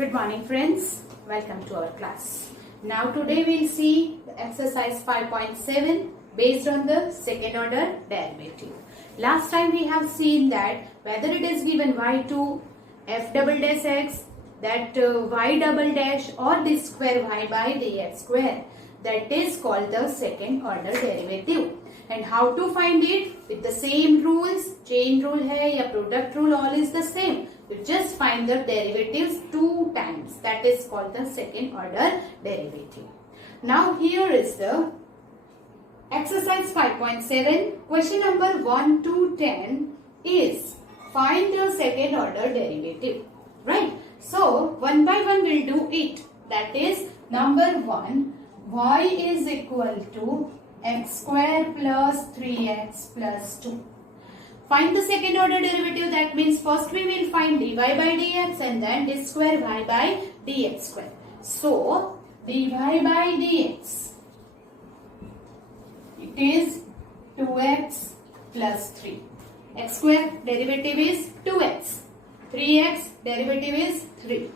Good morning friends, welcome to our class. Now today we'll see the exercise 5.7 based on the second order derivative. Last time we have seen that whether it is given y2 f double dash x, that y double dash or d square y by dx square, that is called the second order derivative. And how to find it? With the same rules, chain rule hai ya product rule, all is the same. You just find the derivatives two times. That is called the second order derivative. Now here is the exercise 5.7. Question number 1 to 10 is find the second order derivative. Right? So one by one we'll do it. That is number 1. Y is equal to x square plus 3x plus 2. Find the second order derivative. That means first we will find dy by dx and then d square y by dx square. So dy by dx, it is 2x plus 3. X square derivative is 2x. 3x derivative is 3.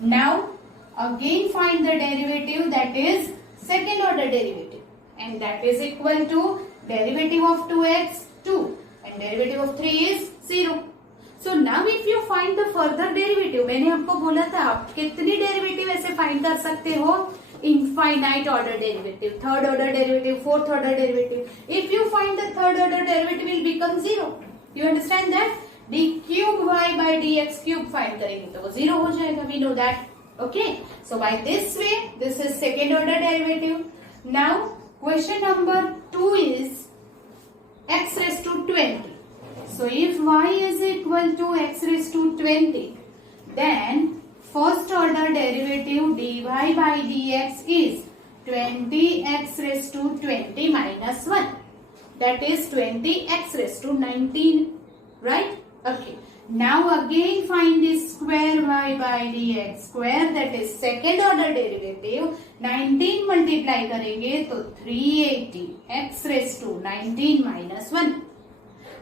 Now again find the derivative, that is second order derivative, and that is equal to derivative of 2x 2 and derivative of 3 is 0. So now if you find the further derivative, मैंने आपको बोला था आप कितनी derivative ऐसे find कर सकते हो? Infinite order derivative, third order derivative, fourth order derivative. If you find the third order derivative will become 0. You understand that? d cube y by dx cube find करेंगे तो वो 0 हो जाएगा. We know that. Okay. So by this way, this is second order derivative. Now question number 2 is x raised to 20. So if y is equal to x raised to 20, then first order derivative dy by dx is 20x raised to 20 minus 1. That is 20x raised to 19. Right? Okay. Now again find this square y by dx square, that is second order derivative. 19 multiply करेंगे तो 380 x raised to 19 minus 1.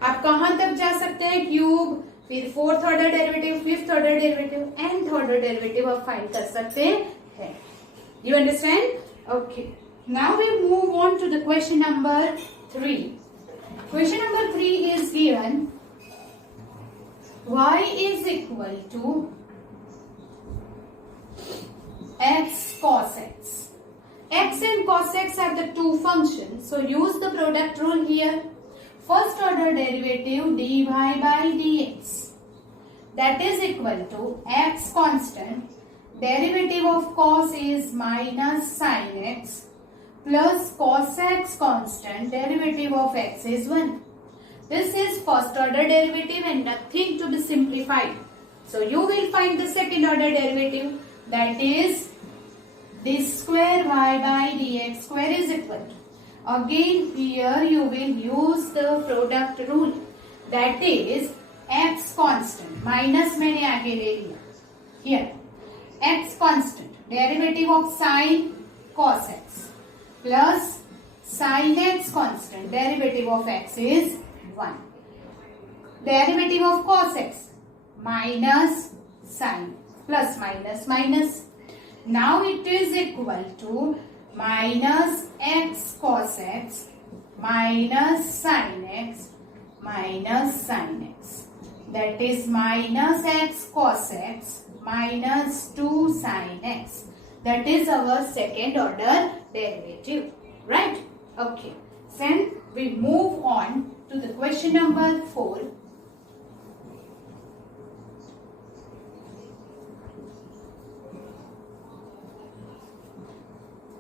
आप कहाँ तक जा सकते हैं? Cube, फिर fourth order derivative, fifth order derivative, nth order derivative आप फाइंड कर सकते हैं. You understand? Okay. Now we move on to the question number 3. Question number 3 is given y is equal to x cos x. X and cos x are the two functions. So use the product rule here. First order derivative dy by dx, that is equal to x constant. Derivative of cos is minus sin x plus cos x constant. Derivative of x is 1. This is first order derivative and nothing to be simplified. So you will find the second order derivative, that is d square y by dx square is equal to. Again here you will use the product rule, that is x constant. Minus मैंने आगे ले लिया. Here x constant, derivative of sin cos x plus sin x constant. Derivative of x is 1. Derivative of cos x minus sin, plus minus minus. Now it is equal to minus x cos x minus sin x minus sin x. That is minus x cos x minus 2 sin x. That is our second order derivative. Right? Okay. Then we move on to the question number 4.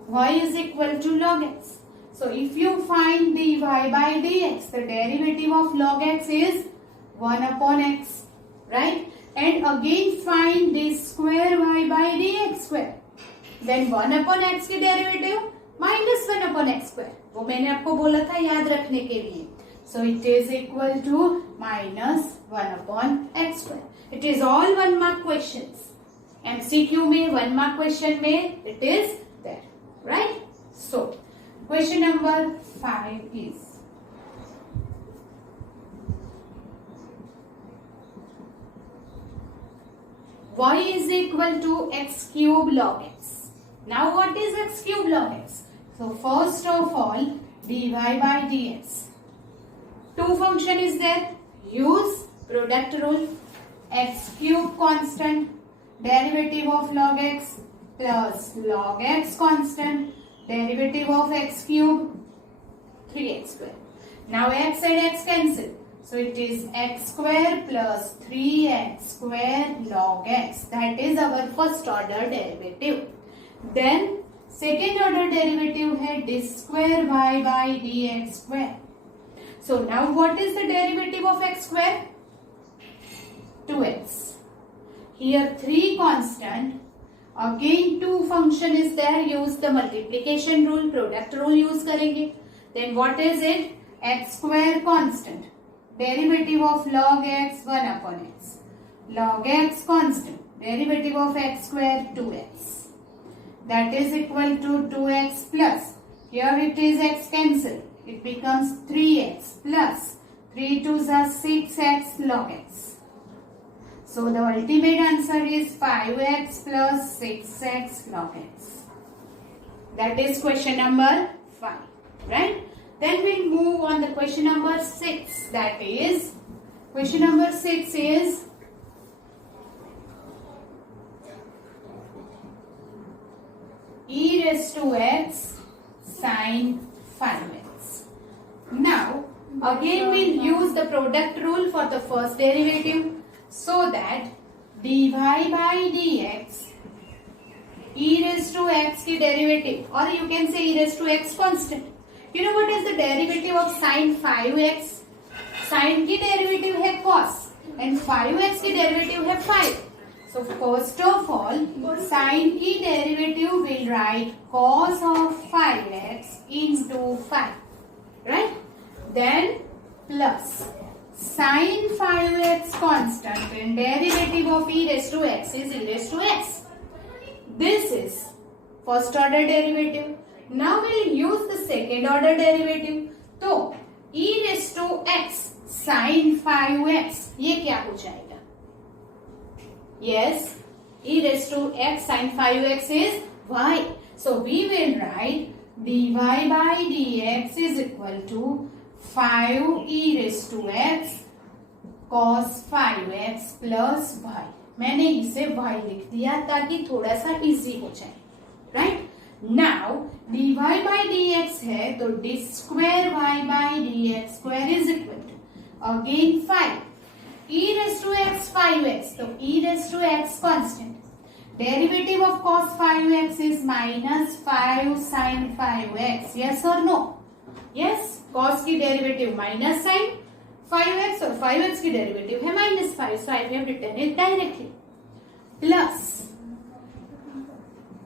Y is equal to log x. So if you find dy by dx, the derivative of log x is 1 upon x. Right? And again find this square y by dx square. Then 1 upon x की derivative minus 1 upon x square. वो मैंने आपको बोला था याद रखने के लिए. So it is equal to minus 1 upon x square. It is all 1 mark questions. MCQ में 1 mark question में it is there. Right? So question number 5 is y is equal to x cube log x. Now what is x cube log x? So first of all, dy by dx. Two function is there. Use product rule. X cube constant, derivative of log x plus log x constant, derivative of x cube, 3x square. Now x and x cancel. So it is x square plus 3x square log x. That is our first order derivative. Then second order derivative है d square y by dx square. So now what is the derivative of x square? 2x. Here 3 constant. Again 2 function is there. Use the multiplication rule, product rule use करेंगे. Then what is it? X square constant. Derivative of log x 1 upon x. Log x constant. Derivative of x square 2x. That is equal to 2x plus. Here it is x cancel. It becomes 3x plus 3 2s are 6x log x. So the ultimate answer is 5x plus 6x log x. That is question number 5. Right? Then we'll move on the question number 6. That is, question number 6 is e raised to x sine 5x. Now, again we'll use the product rule for the first derivative. So that dy by dx e raised to x की derivative, or you can say e raised to x constant. You know what is the derivative of sine 5x? Sine की derivative है cos and 5x की derivative है 5. So first of all, sine की derivative will write cos of 5x into 5. Right? Then plus sine 5x constant and derivative of e raised to x is e raised to x. This is first order derivative. Now we will use the second order derivative. तो e raised to x sine 5x ये क्या हो जाएगा? Yes, e raised to x sine 5x is y. So we will write dy by dx is equal to 5 e raised to x cos 5x plus y. मैंने इसे y लिख दिया ताकि थोड़ा सा इजी हो जाए. Right? Now dy by dx है तो d square y by dx square is equal to again 5 e raised to x 5x. तो e raised to x constant. Derivative of cos 5x is minus 5 sin 5x. Yes or no? Yes. Cos की derivative minus sin 5x और 5x की derivative है minus 5. So I have written it directly. Plus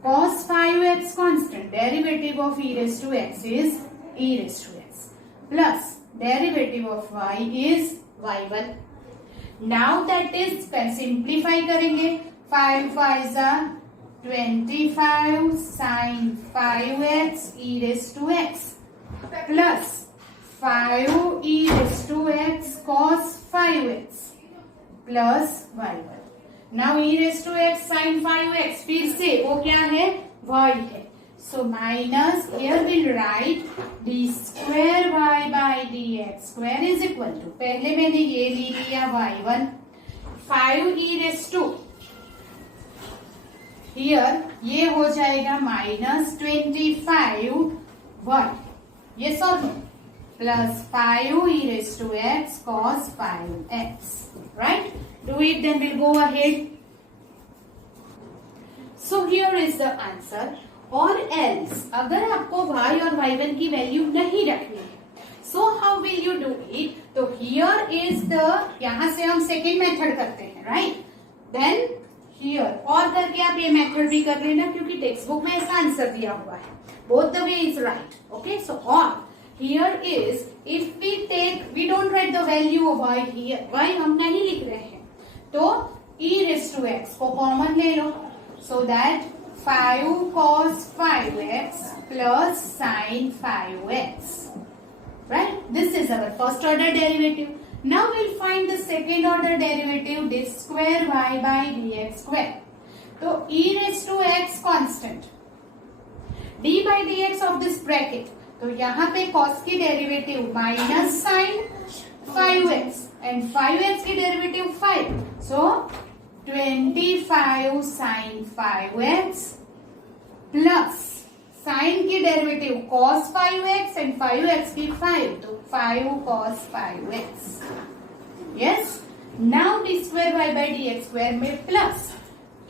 cos 5x constant. Derivative of e raised to x is e raised to x. Plus derivative of y is y1. Now that is simplify करेंगे. 5 5s are 25 sin 5x e raised to x plus 5 e raised to x cos 5x plus y1. Now e raised to x sin 5x फिर से वो क्या है? y है. So minus here we'll write d square y by dx square is equal to, पहले मैंने ये ले लिया y1 5 e raised to, here ये हो जाएगा minus 25 y. Yes or no? Plus 5 e raised to x cos 5x. Right? Do it, then we'll go ahead. So here is the answer. Or else, अगर आपको y और y1 की value नहीं रखनी है, so how will you do it? तो here is the, यहाँ से हम second method करते हैं, right? Then here और करके आप ये method भी कर लेना क्योंकि टेक्स्ट बुक में ऐसा आंसर दिया हुआ है. Both the way is right. Okay, so or here is if we take, we don't write the value of y here, y हम नहीं लिख रहे हैं, तो e raised to x को कॉमन ले लो. So that 5 cos 5x plus sin 5x. Right? This is our first order derivative. Now we'll find the second order derivative d square y by dx square. तो e raised to x constant d by dx of this bracket. तो यहाँ पे cos की derivative minus sign 5x and 5x की derivative 5. So 25 sin 5x plus sine की derivative cos 5x and 5x की 5. तो 5 cos 5x. Yes. Now d square y by d x square में plus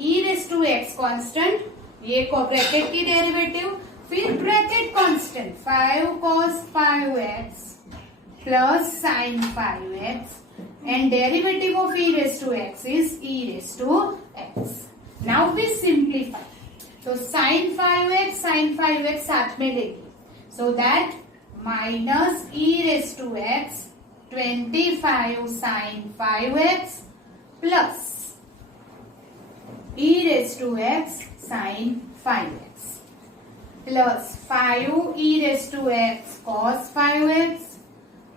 e raise to x constant, ये bracket की derivative, फिर bracket constant 5 cos 5x plus sin 5x and derivative of e raised to x is e raised to x. Now we simplify. तो sin 5x साथ में लेंगे. So that minus e raised to x 25 sin 5x plus e raised to x sin 5x plus 5 e raised to x cos 5x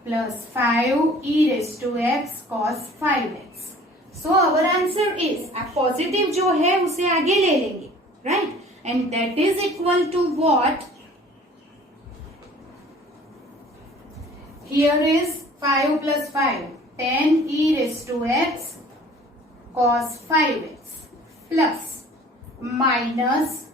plus 5 e raised to x cos 5x. So our answer is, आप positive जो है उसे आगे ले लेंगे, right? And that is equal to what? Here is 5 plus 5, 10 e raised to x cos 5x plus minus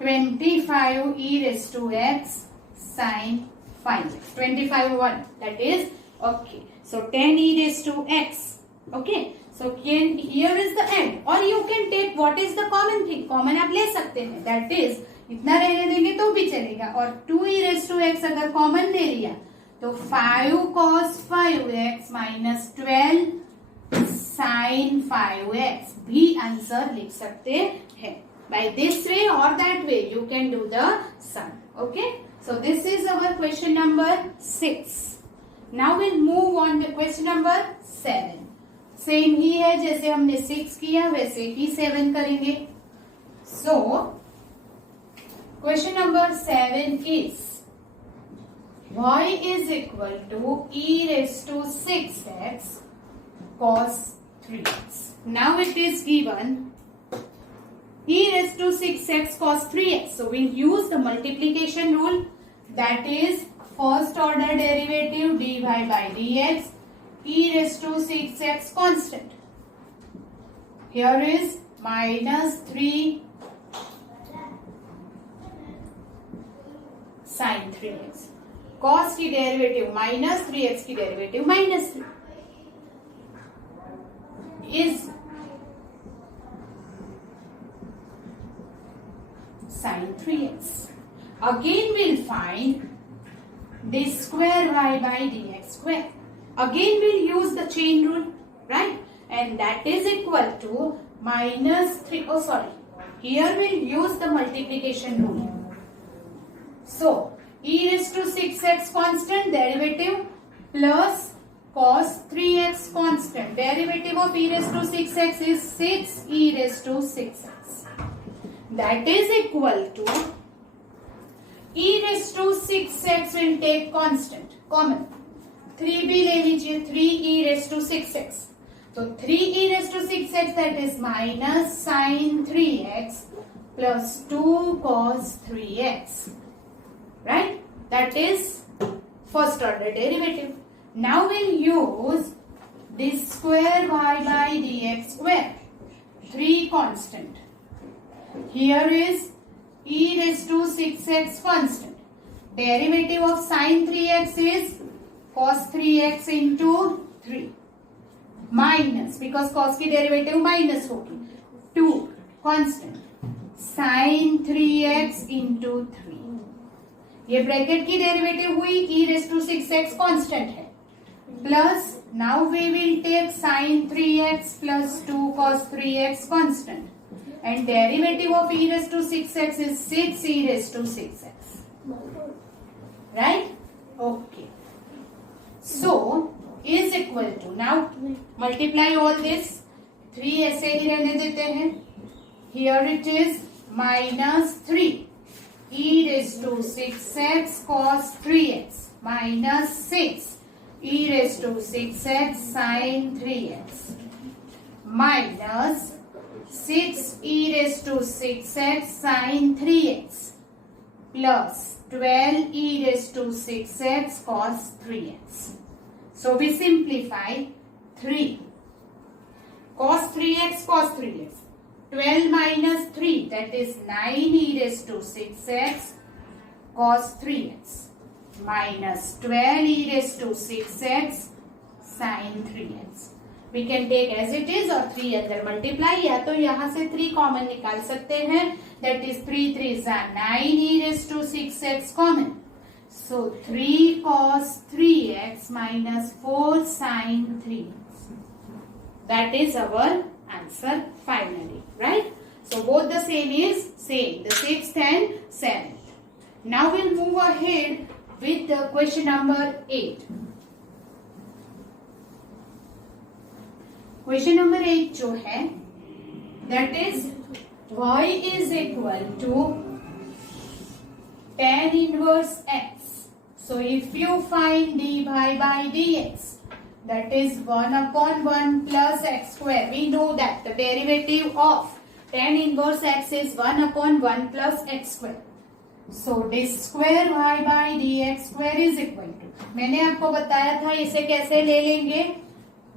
25 e raised to x sin 5x. 25 1, that is okay. So 10 e raised to x. Okay. So here is the end, or you can take what is the common thing. Common आप ले सकते हैं. That is इतना रहने देंगे तो भी चलेगा. और 2 e raised to x अगर कॉमन ले लिया तो 5 cos 5x minus 12 sin 5x भी आंसर लिख सकते हैं. By this way or that way you can do the sum. Okay. So this is our question number 6. Now we'll move on to question number 7. Same ही है, जैसे हमने 6 किया वैसे ही 7 करेंगे. So question number 7 is y is equal to e raised to 6x cos 3x. Now it is given e raised to 6x cos 3x. So we'll use the multiplication rule, that is first order derivative dy by dx e raised to 6x constant. Here is minus 3 sin 3x. Cos की derivative minus 3x की derivative minus 3 is sin 3x. Again we'll find d square y by dx square. Again we'll use the chain rule, right? And that is equal to minus 3. Oh sorry, here we'll use the multiplication rule. So e raised to 6x constant derivative plus cos 3x constant. Derivative of e raised to 6x is 6 e raised to 6x. That is equal to e raised to 6x will take constant common. 3 भी ले लीजिए, 3 e raised to 6x. तो 3 e raised to 6x, that is minus sin 3x plus 2 cos 3x. Right? That is first order derivative. Now we'll use d square y by dx square. 3 constant. Here is e raised to 6x constant. Derivative of sin 3x is cos 3x into 3 minus, because cos की derivative minus होगी, 2 constant sin 3x into 3. ये bracket की derivative हुई, e raised to 6x constant है, plus now we will take sin 3x plus 2 cos 3x constant and derivative of e raised to 6x is 6 e raised to 6x. Right? Okay. So is equal to, now multiply all this. 3 ऐसे ही रहने देते हैं. Here it is minus 3 e raised to 6x cos 3x minus 6 e raised to 6x sin 3x minus 6 e raised to 6x sin 3x plus 12 e raised to 6x cos 3x. So we simplify 3 cos 3x cos 3x 12 minus 3 that is 9 e raised to 6x cos 3x minus 12 e raised to 6x sin 3x. We can take as it is और 3 अंदर multiply या तो यहाँ से 3 common निकाल सकते हैं. That is 3 3s are 9 e raised to 6x common. So 3 cos 3x minus 4 sin 3x. That is our answer finally, right? So both the same is same, the 6th and 7th. Now we'll move ahead with the question number 8. Question number 8 जो है that is y is equal to tan inverse x. So if you find dy by dx that is 1 upon 1 plus x square. We know that the derivative of tan inverse x is 1 upon 1 plus x square. So d square y by dx square is equal to, मैंने आपको बताया था इसे कैसे ले लेंगे,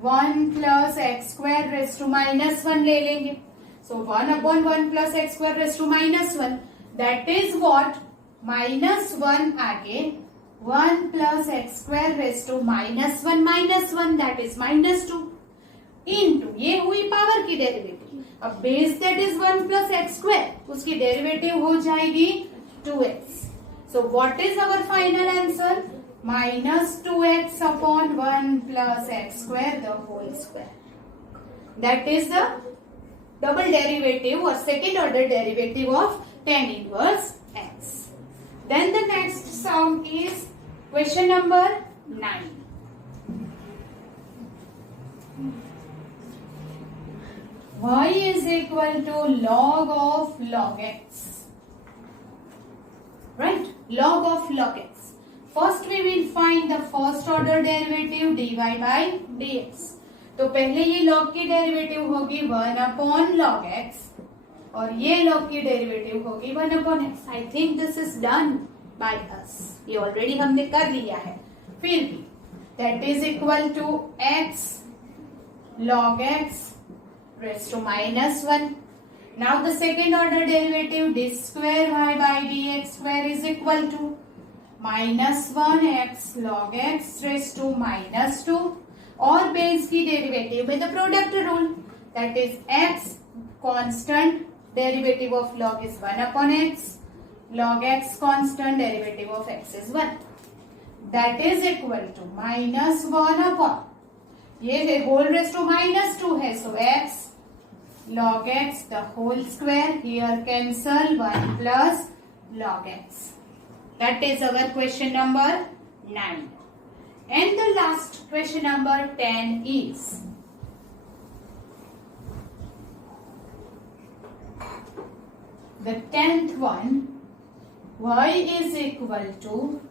1 plus x square raised to minus 1 ले लेंगे. So 1 upon 1 plus x square raised to minus 1. That is what? Minus 1 आगे 1 plus x square raised to minus 1 that is minus 2 into ये हुई पावर की डेरिवेटिव. अब base that is 1 plus x square उसकी derivative हो जाएगी 2x. So what is our final answer? Minus 2x upon 1 plus x square the whole square. That is the double derivative or second order derivative of tan inverse x. Then the next sum is question number 9. Y is equal to log of log x. Right? Log of log x. First we will find the first order derivative dy by dx. तो पहले ये log की derivative होगी 1 upon log x और ये log की derivative होगी 1 upon x. I think this is done by us. ये ऑलरेडी हमने कर लिया है. फिर भी that is equal to x log x raised to minus 1. Now the second order derivative d square y by dx square is equal to minus 1x log x raised to minus 2 और base की derivative में the product rule that is x constant derivative of log is 1 upon x log x constant derivative of x is 1 that is equal to minus 1 upon ये whole raise to minus 2 है so x log x the whole square here cancel 1 plus log x. That is our question number 9. And the last question number 10 is the 10th one. Y is equal to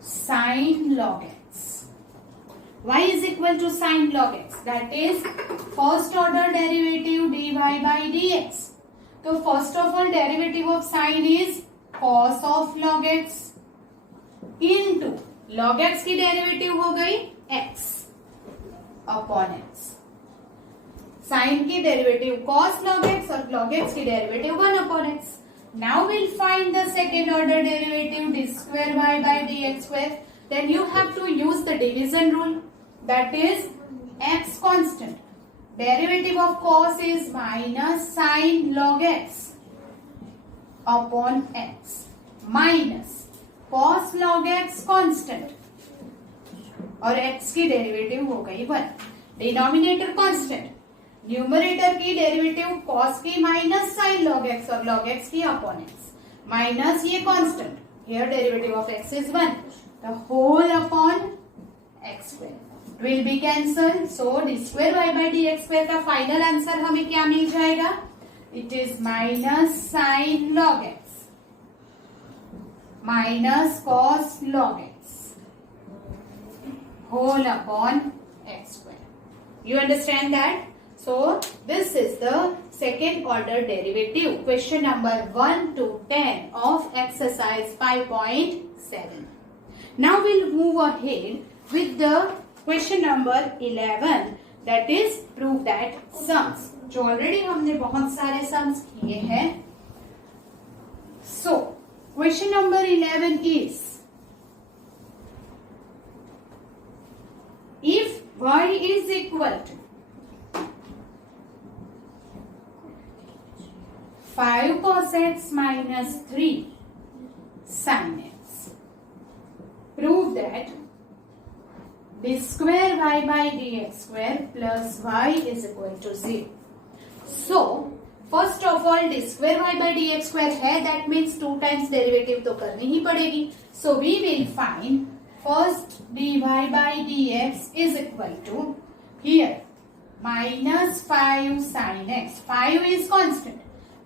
sin log x. Y is equal to sin log x. That is first order derivative dy by dx. So first of all derivative of sin is cos of log x into log x की derivative हो गई x upon x. Sign की derivative cos log x और log x की derivative 1 upon x. Now we'll find the second order derivative d square y by dx square. Then you have to use the division rule. That is x constant. Derivative of cos is minus sin log x upon x minus cos log x constant और x की derivative हो गई 1. Denominator constant, numerator की derivative cos की minus sin log x और log x की upon x minus ये constant here derivative of x is 1 the whole upon x square will be cancel. So d square y by dx square का final answer हमें क्या मिल जाएगा? It is minus sin log x minus cos log x whole upon x square. You understand that? So this is the second order derivative. Question number 1 to 10 of exercise 5.7. Now we'll move ahead with the question number 11, that is prove that sums. जो already हमने बहुत सारे sums किए हैं. So question number 11 is, if y is equal to 5 cos x minus 3 sin x, prove that d square y by dx square plus y is equal to 0. So first of all d square y by dx square है, that means 2 times derivative तो करनी ही पड़ेगी. So we will find first dy by dx is equal to, here minus 5 sin x. 5 is constant.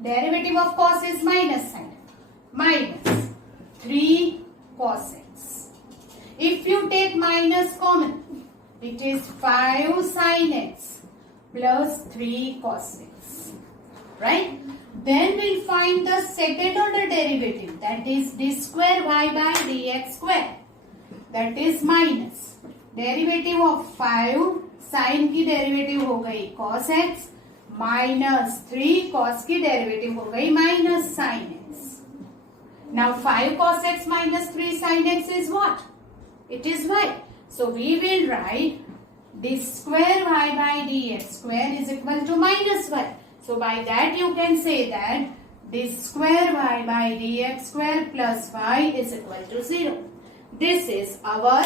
Derivative of cos is minus sin. Minus 3 cos x. If you take minus common, it is 5 sin x plus 3 cos x. Right? Then we'll find the second order derivative, that is d square y by dx square. That is minus derivative of 5 sine की derivative हो गई cos x minus 3 cos की derivative हो गई minus sin x. Now 5 cos x minus 3 sin x is what? It is y. So we will write d square y by dx square is equal to minus y. So by that you can say that d square y by dx square plus y is equal to 0. This is our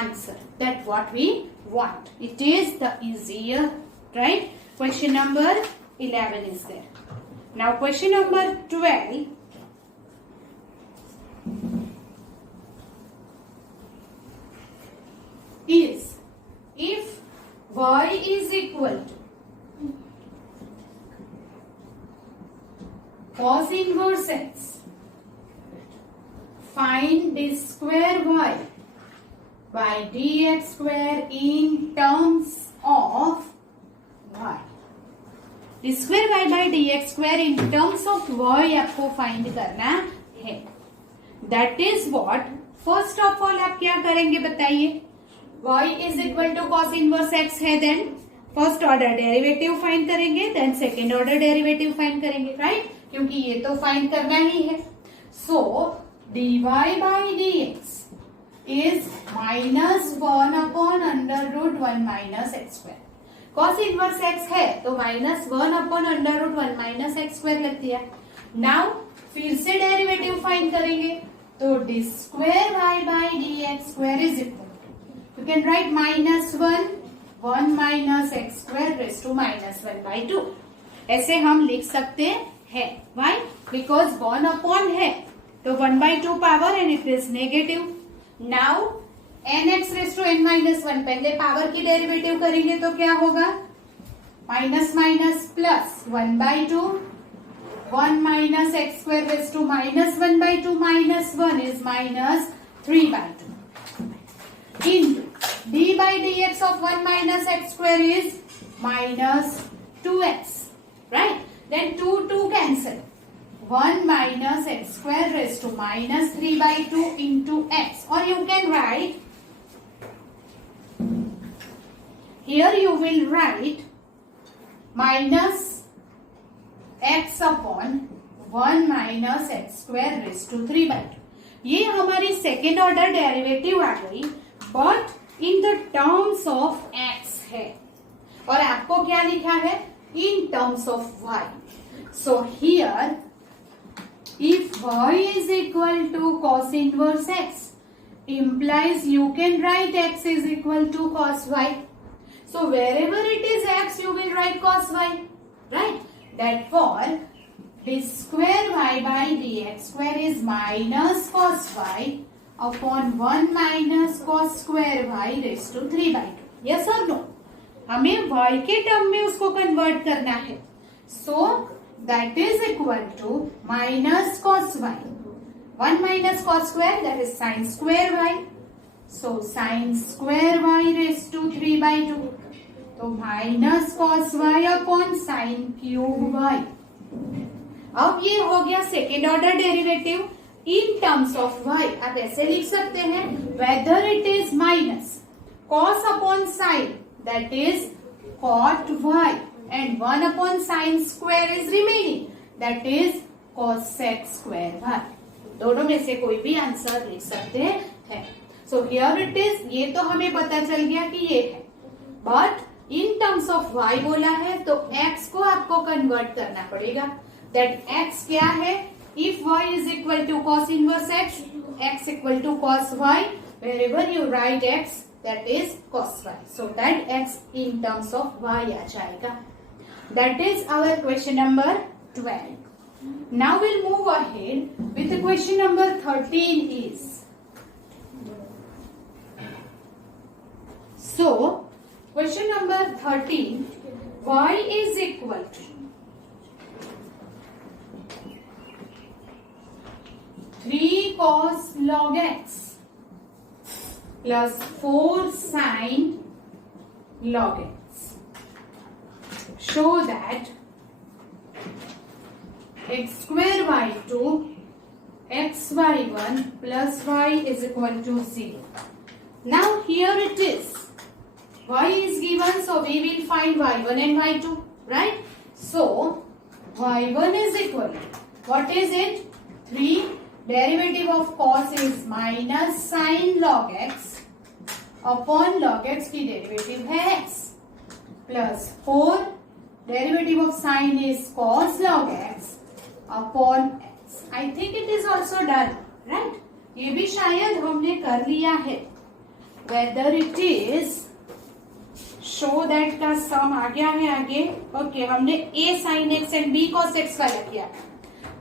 answer. That's what we want. It is the easier, right? Question number 11 is there. Now question number 12. Is if y is equal to cos inverse x, find d square y by dx square in terms of y. d square y by dx square in terms of y आपको find करना है. That is what first of all आप क्या करेंगे बताइए. y is equal to cos inverse x है, then first order derivative find करेंगे, then second order derivative find करेंगे, राइट? क्योंकि ये तो फाइंड करना ही है. So dy by dx is -1 upon under root 1 minus x square. cos inverse x है तो -1 upon under root 1 minus x square लग दिया. नाउ फिर से डेरिवेटिव फाइंड करेंगे तो d square y by dx square is equal to, you can write -1 minus x square raised to -1 by 2. ऐसे हम लिख सकते हैं. Why? Because 1 upon है तो 1 by 2 power and it is negative. Now nx raised to n minus 1, पहले power की derivative करेंगे तो क्या होगा? Minus minus plus 1 by 2, 1 minus x square raised to -1 by 2 minus 1 is -3 by 2. Into d by dx of 1 minus x square is -2x, right? Then 2 cancel. 1 minus x square raised to -3 by 2 into x. Or you can write, here you will write minus x upon 1 minus x square raised to 3 by 2. ये हमारी second order derivative आ गई, but in the terms of x है. और आपको क्या लिखा है? इन terms of y. So here if y is equal to cos inverse x implies you can write x is equal to cos y. So wherever it is x you will write cos y, right? Therefore d square y by dx square is minus cos y upon 1 minus cos square y raised to 3 by 2. Yes or no? हमें y के term में उसको convert करना है. So that is equal to minus cos y. 1 minus cos square, that is sin square y. So sine square y raise to 3/2, तो minus cos y upon sine cube y. अब ये हो गया second order derivative in terms of y. आप ऐसे लिख सकते हैं, whether it is minus cos upon sine, that is cot y, and 1 upon sine square is remaining, that is cosec square y. दोनों में से कोई भी आंसर लिख सकते हैं। सो हियर इट इज, ये तो हमें पता चल गया कि ये है, but in terms of y बोला है तो एक्स को आपको कन्वर्ट करना पड़ेगा। दैट एक्स क्या है, if y is equal to cos inverse x equal to cos y, wherever you write x that is cos y, so that x in terms of y आ जाएगा। That is our question number 12. Now we'll move ahead with the question number 13 is, so question number 13, y is equal to 3 cos log x plus 4 sin log x. Show that x square y2 x y1 plus y is equal to 0. Now here it is, y is given, so we will find y1 and y2, right? So y1 is equal to, what is it? 3 derivative of cos is minus sin log x upon log x की derivative है x, plus 4 derivative of sin is cos log x upon x. I think it is also done, right? ये भी शायद हमने कर लिया है। Whether it is, show that का सम आ गया है आगे। ओके, हमने a sin x and b cos x वाला किया,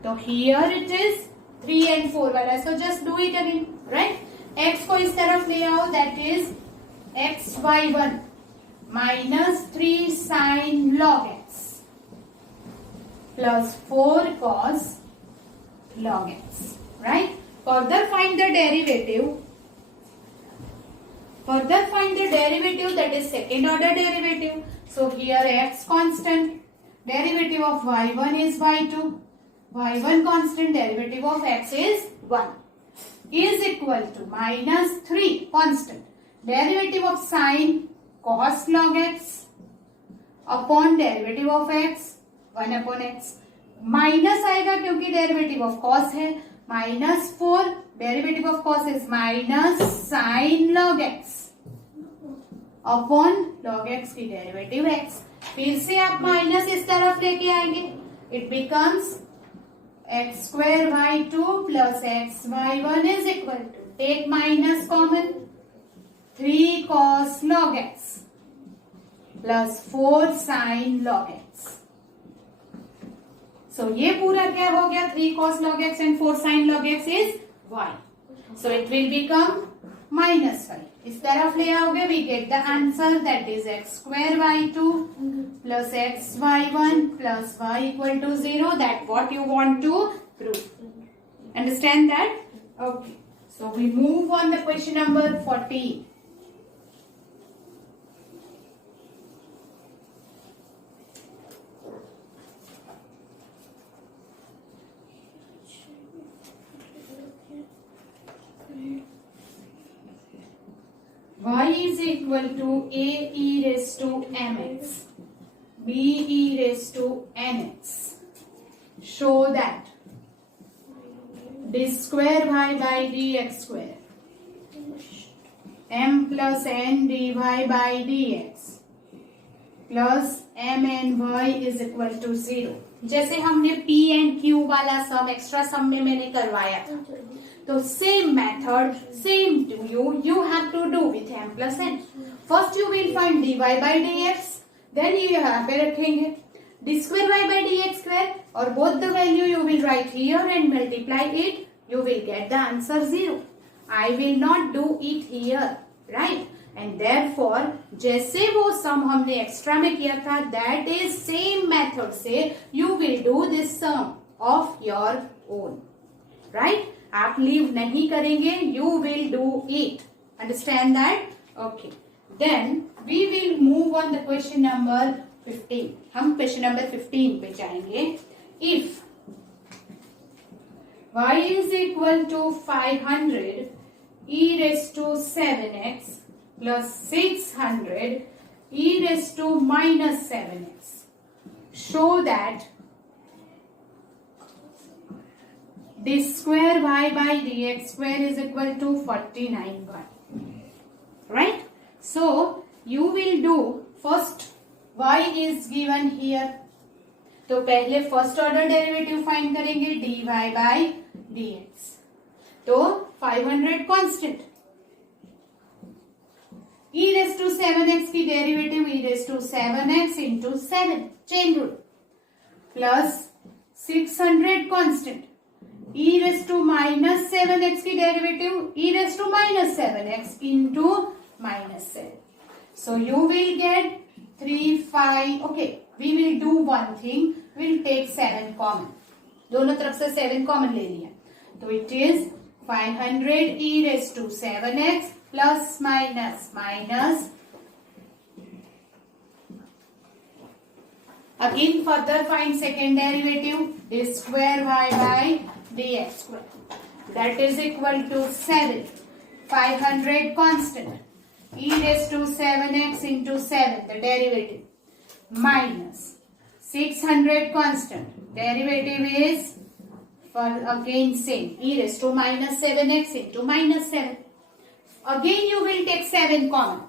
तो here it is 3 and 4 वाला, so just do it again, right? x को इस तरफ ले आओ, that is x y1 minus 3 sin log x plus 4 cos log x, right? Further find the derivative. Further find the derivative, that is second order derivative. So here x constant, derivative of y1 is y2, y1 constant, derivative of x is 1, is equal to minus 3 constant, derivative of sin cos log x upon derivative of x 1 upon x, minus आएगा क्योंकि derivative of cos है, minus 4 derivative of cos is minus sine log x upon log x की derivative x. फिर से आप minus इस तरफ लेके आएंगे, it becomes x square y two plus x y one is equal to, take minus common, 3 cos log x plus 4 sin log x. So ये पूरा क्या हो गया, 3 cos log x and 4 sin log x is y. So it will become minus 5. इस तरफ ले आओगे, we get the answer, that is x square y2 plus x y1 plus y equal to 0. That what you want to prove. Understand that? Okay. So we move on the question number 14. Y is equal to a e raised to mx, b e raised to nx. Show that d square y by dx square m plus n dy by dx plus m and y is equal to 0. जैसे हमने p and q वाला some extra सम में मैंने करवाया था, तो same method same you have to do with m plus n. First you will find dy by dx, then you यहाँ पे रखेंगे d square y by dx square, और both the value you will write here and multiply it, you will get the answer 0. I will not do it here, right? And therefore जैसे वो सम हमने extra में किया था, that is same method से you will do this sum of your own, right? आप leave नहीं करेंगे, you will do it. Understand that? Okay. Then we will move on the question number 15. हम question number 15 पे जाएंगे. If y is equal to 500 e raised to 7x plus 600 e raised to minus 7x, show that d square y by dx square is equal to 49y. Right? So you will do first y is given here. तो पहले first order derivative find करेंगे dy by dx. तो 500 constant, e raised to 7x की derivative e raised to 7x into 7 chain rule plus 600 constant, e raised to minus 7x की derivative e raised to minus 7x into minus 7. So you will get 3, 5. Okay, we will do one thing. We'll take 7 common. दोनों तरफ से 7 common ले लिया. तो it is 500 e raised to 7x plus minus minus. Again further find second derivative d square y by dx square. That is equal to 7. 500 constant. E raised to 7x into 7, the derivative, minus 600 constant. Derivative is for again same, e raised to minus 7x into minus 7. Again you will take 7 common.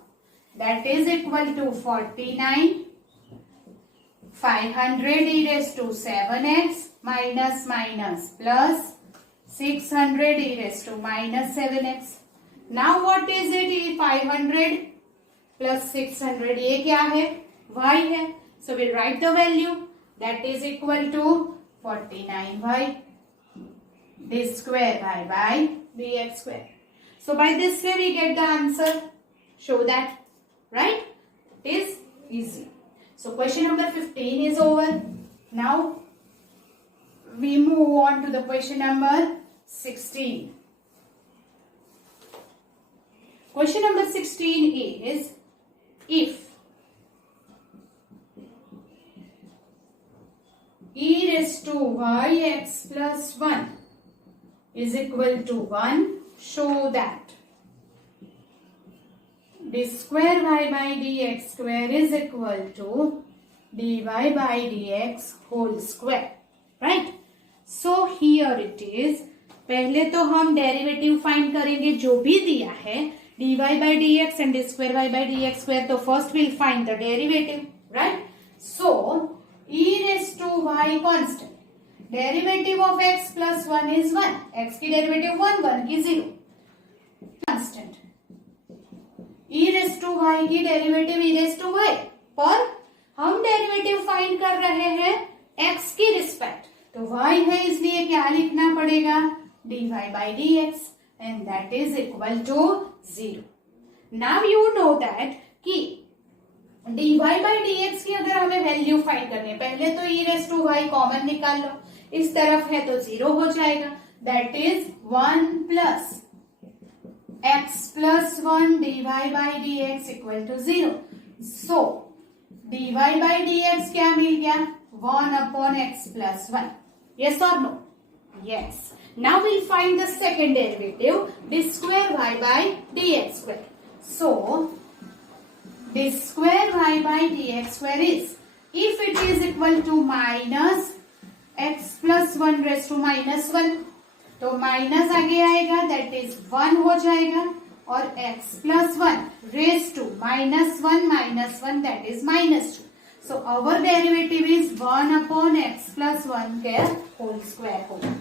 That is equal to 49. 500 e raised to 7x minus minus plus 600 e raised to minus 7x. Now what is it? 500 plus 600. ये क्या है? y है. So we'll write the value. That is equal to 49y d square y by dx square. So by this way we get the answer. Show that. Right? It is easy. So question number 15 is over. Now we move on to the question number 16. Question number 16 is, if e raised to yx plus 1 is equal to 1, show that d square y by dx square is equal to dy by dx whole square. Right? So here it is. पहले तो हम derivative find करेंगे जो भी दिया है dy by dx and d square y by dx square. तो first we'll find the derivative, right? So e raised to y constant. Derivative of x plus 1 is 1. x की डेरिवेटिव 1, 1 की 0. Constant. e raised to y की derivative e raised to y. पर हम derivative find कर रहे हैं x की respect. तो y है इसलिए क्या लिखना पड़ेगा? dy by dx. And that is equal to 0. Now you know that कि dy by dx की अगर हमें वैल्यू फाइंड करनी है, पहले तो e raised to y common निकाल लो. इस तरफ है तो 0 हो जाएगा. That is 1 plus x plus 1 dy by dx equal to 0. So dy by dx क्या मिल गया? 1 upon x plus 1. Yes or no? Yes. Now we'll find the second derivative, d square y by dx square. So d square y by dx square is, if it is equal to minus x plus 1 raised to minus 1, तो minus आगे आएगा, that is 1 हो जाएगा, और x plus 1 raised to minus 1 minus 1, that is minus 2. So our derivative is 1 upon x plus 1 के whole square होगा.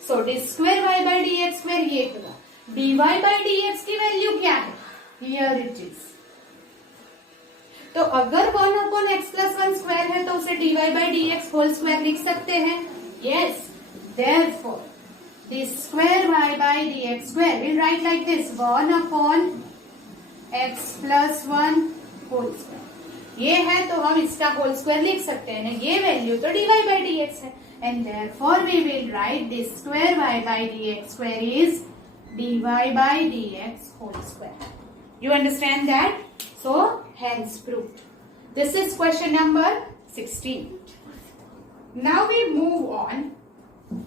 So d square y by dx square ये होगा. dy by dx की वैल्यू क्या है? Here it is. तो अगर 1 upon x plus 1 square है तो उसे dy by dx whole square लिख सकते हैं. Yes. Therefore d square y by dx square we'll write like this, 1 upon x plus 1 whole square. ये है तो हम इसका होल स्क्वायर लिख सकते हैं ना. ये वैल्यू तो dy by dx है. And therefore we will write d square y by dx square is dy by dx whole square. You understand that? So hence proved. This is question number 16. Now we move on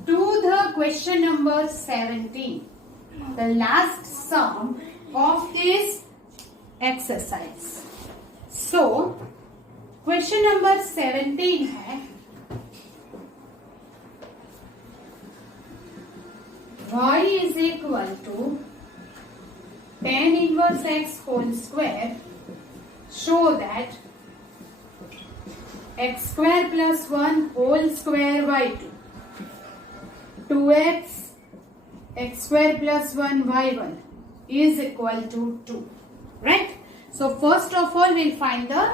to the question number 17. The last sum of this exercise. So question number 17 है y is equal to tan inverse x whole square. Show that x square plus 1 whole square by 2 2x x square plus 1 y1 is equal to 2. Right? So first of all we'll find the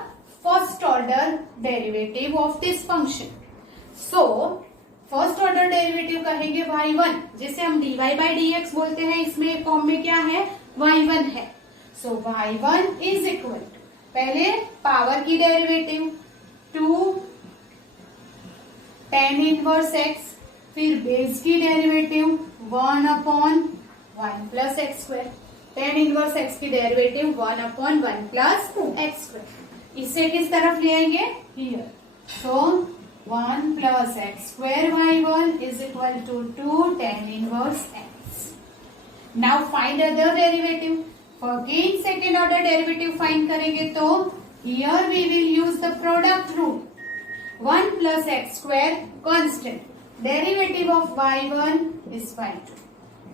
first order derivative of this function. So first order derivative कहेंगे y1, जिसे हम dy by dx बोलते हैं. इसमें form में क्या है? y1 है. सो y1 इज इक्वल पहले पावर की डेरिवेटिव 2 tan इनवर्स x, फिर बेस की derivative 1 upon 1 plus x square. tan inverse x की derivative 1 upon 1 plus x square. इसे किस तरफ ले आएंगे? Here. So 1 plus x square y1 is equal to 2 tan inverse x. Now find other derivative. For again second order derivative find करेंगे तो here we will use the product rule. 1 plus x square constant. Derivative of y1 is y2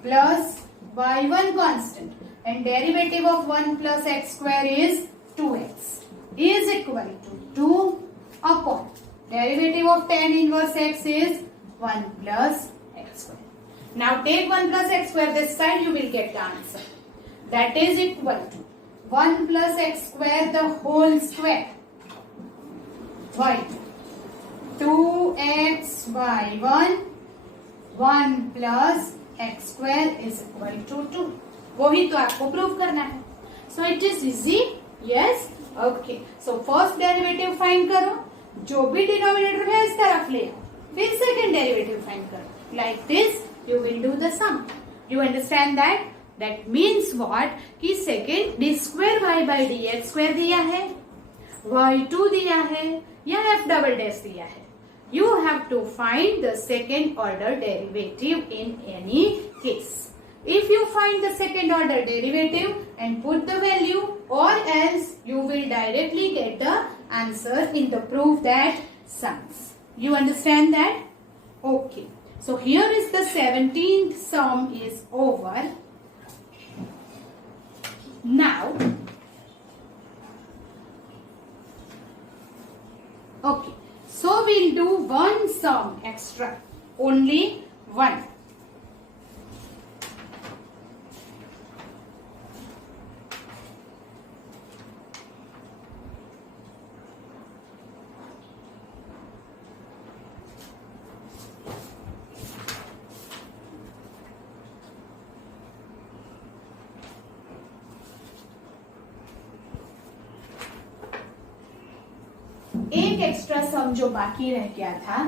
plus y1 constant and derivative of 1 plus x square is 2x is equal to 2 upon derivative of tan inverse x is 1 plus x square. Now take 1 plus x square this side, you will get the answer. That is equal to 1 plus x square the whole square y2 2x y1 1 plus x square is equal to 2. वही तो आपको prove करना है. So it is easy. Yes. Okay. So first derivative find करो. जो भी denominator है इस तरफ ले आओ, फिर सेकेंड डेरिवेटिव फाइंड करो. Like this you will do the sum. You understand that? That means what कि second d square y by d x square दिया है, y2 दिया है या f डबल डैश दिया है. You have to find the second order derivative in any case. If you find the second order derivative and put the value, or else you will directly get the answer in the proof that sums. You understand that? Okay. So here is the 17th sum is over. Now, okay. So we'll do one sum extra. Only one. एक extra sum जो बाकी रह गया था,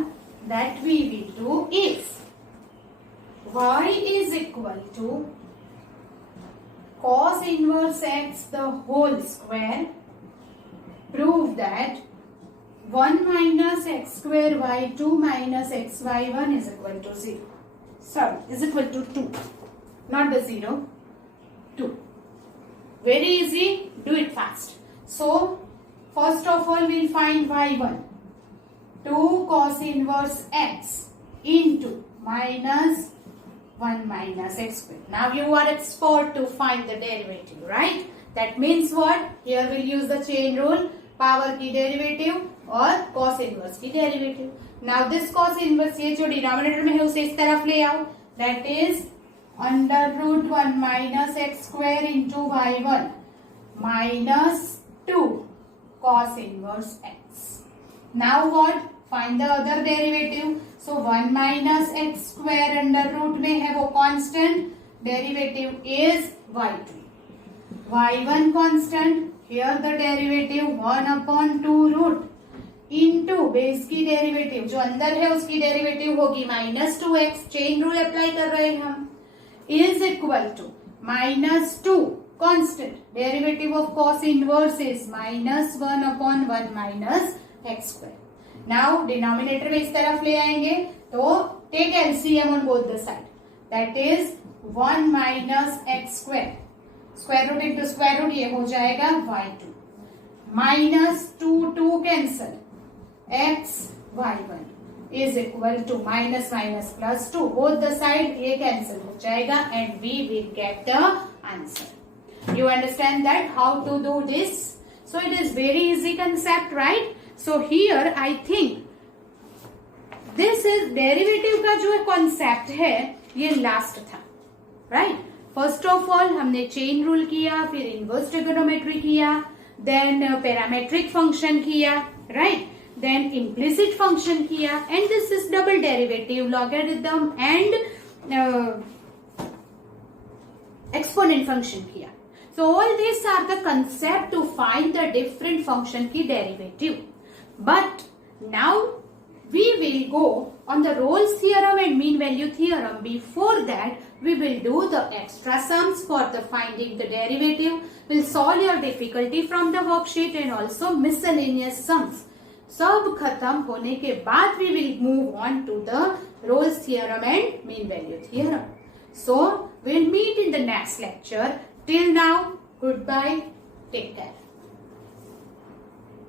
that we will do is y is equal to cos inverse x the whole square. Prove that 1 minus x square y2 minus x y1 is equal to 0. Sorry, is equal to 2. Not the 0. 2. Very easy. Do it fast. So first of all, we'll find y1. 2 cos inverse x into minus 1 minus x square. Now you are expert to find the derivative, right? That means what? Here we'll use the chain rule. Power की derivative और cos inverse की derivative. Now this cos inverse ये जो denominator में है उसे इस तरफ ले आओ. That is under root 1 minus x square into y1 minus 2 cos inverse x. Now what? Find the other derivative. So 1 minus x square under root में है वो constant. Derivative is y2. y1 constant. Here the derivative 1 upon 2 root into base की derivative जो अंदर है उसकी derivative होगी minus 2x. Chain rule apply कर रहे हैं हम. is equal to minus 2 constant. Derivative of cos inverse is minus 1 upon 1 minus x square. Now denominator में इस तरफ ले आएंगे तो take LCM on both the side. That is 1 minus x square. Square root into square root ये हो जाएगा y2. Minus 2 cancel. x y1 is equal to minus minus plus 2. Both the side ये cancel हो जाएगा and we will get the answer. You understand that how to do this? So it is very easy concept, right? So here I think this is derivative का जो concept है ये last था, right? First of all हमने chain rule किया, फिर inverse trigonometry किया, then parametric function किया, right? Then implicit function किया, and this is double derivative, logarithm and exponent function किया. So all these are the concept to find the different function की derivative. But now we will go on the Rolle's theorem and mean value theorem. Before that, we will do the extra sums for the finding the derivative. We'll solve your difficulty from the worksheet and also miscellaneous sums. सब खत्म होने के बाद we will move on to the Rolle's theorem and mean value theorem. So we'll meet in the next lecture. Till now, goodbye. Take care.